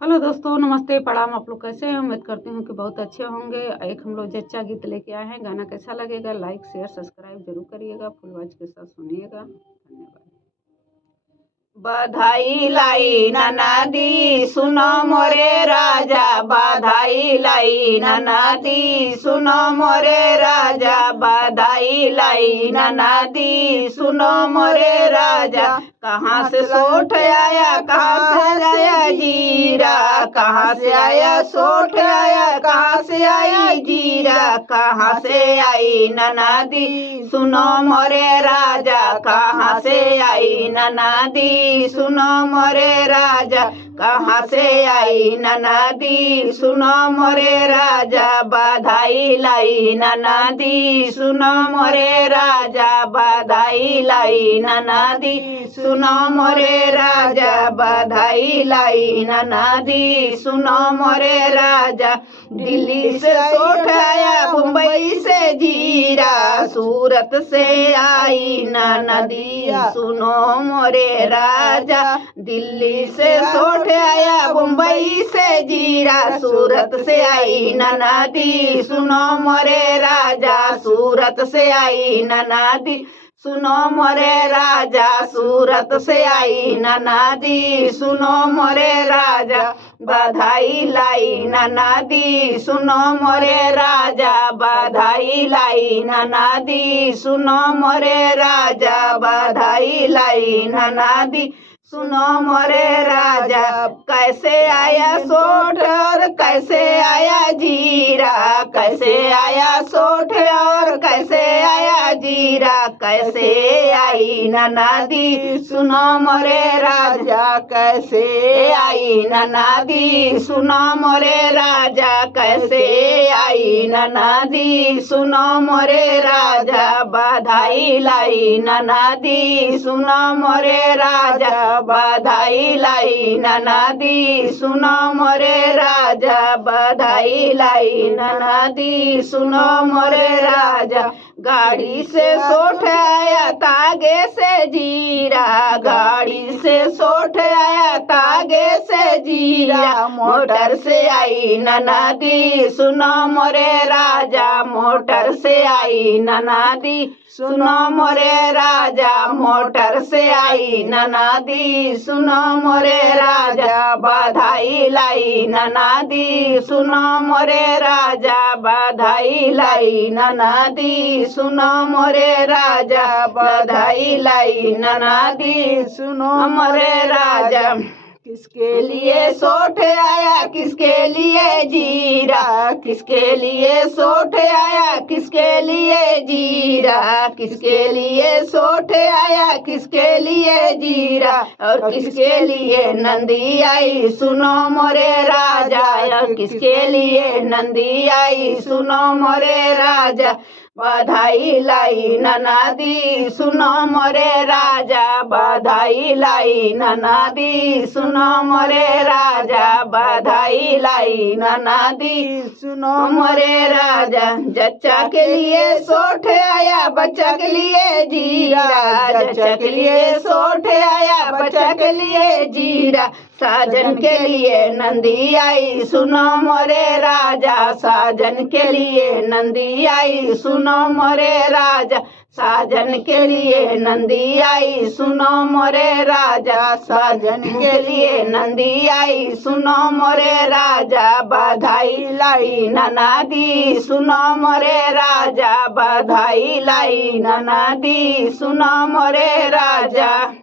Hello दोस्तों, नमस्ते, प्रणाम। आप लोग कैसे हैं? उम्मीद करती हूँ कि बहुत अच्छे होंगे। एक हम लोग जच्चा गीत लेके आए हैं। गाना कैसा लगेगा लाइक शेयर सब्सक्राइब जरूर करिएगा। फुल वॉच के साथ सुनिएगा। धन्यवाद। बधाई लाई ननादी सुनो मोरे राजा, बधाई लाई ननादी सुनो मोरे राजा, बधाई लाई ननादी सुनो मोरे राजा। कहाँ से सोठ आया, कहाँ से आया जीरा, कहाँ से आया सोठ आया, कहाँ से आई जीरा, कहाँ से आई ननादी सुनो मोरे राजा, कहाँ से आई ननादी सुनो मोरे राजा, कहाँ से आई ननादी सुनो मोरे राजा, बधाई लाई ननादी सुनो मोरे राजा, बधाई लाई ननादी सुनो मोरे राजा, बधाई लाई ननादी सुनो मोरे राजा। दिल्ली से सोठ आया, मुंबई से जीरा, सूरत से आई ननदी सुनो मोरे राजा। दिल्ली से सोठ आया, मुंबई से जीरा, सूरत से आई ननदी सुनो मोरे राजा, सूरत से आई ननदी सुनो मोरे राजा, सूरत से आई ननादी सुनो मोरे राजा, बधाई लाई ननादी सुनो मोरे राजा, बधाई लाई ननादी सुनो मोरे राजा, बधाई लाई ननादी सुनो मोरे राजा। कैसे आया सोठ और कैसे आया जीरा, कैसे आया सोठ और कैसे आया जीरा, कैसे आई ननादी सुनो मोरे राजा, कैसे आई ननादी सुनो मोरे राजा, कैसे आई ननादी सुनो मोरे राजा, बधाई लाई ननादी सुनो मोरे राजा, बधाई लाई ननादी सुनो मोरे राजा, बधाई लाई ननादी सुनो मोरे राजा। गाड़ी से सोठ आया, तागे से जीरा, गाड़ी से सोठ आया, तागे से जीरा, मोटर से आई ननादी सुनो मोरे राजा, मोटर से आई ननादी सुनो मोरे राजा, मोटर से आई ननादी सुनो मोरे राजा, बधाई लाई ननादी सुनो मोरे राजा, बधाई लाई ननादी सुनो मोरे राजा, बधाई लाई ननादी सुनो मोरे राजा। किसके लिए सोठ आया, किसके लिए जीरा, किसके लिए सोठ आया, किसके लिए जीरा, किसके लिए सोठ आया, किसके लिए जीरा, और किसके लिए नंदी आई सुनो मोरे राजा, और किसके लिए नंदी आई सुनो मोरे राजा, बधाई लाई ननादी सुनो मोरे राजा, बधाई लाई ननादी सुनो मोरे राजा, बधाई लाई ननादी सुनो मोरे राजा। जच्चा के लिए सोठ आया, बच्चा के लिए जीरा, जच्चा के लिए सोठ आया, बच्चा के लिए जीरा, साजन के लिए नंदी आई सुनो मोरे राजा, साजन के लिए नंदी आई सुनो मोरे राजा, साजन के लिए नंदी आई सुनो मोरे राजा, साजन के लिए नंदी आई सुनो मोरे राजा, बधाई लाई ननादी सुनो मोरे राजा, बधाई लाई ननादी सुनो मोरे राजा।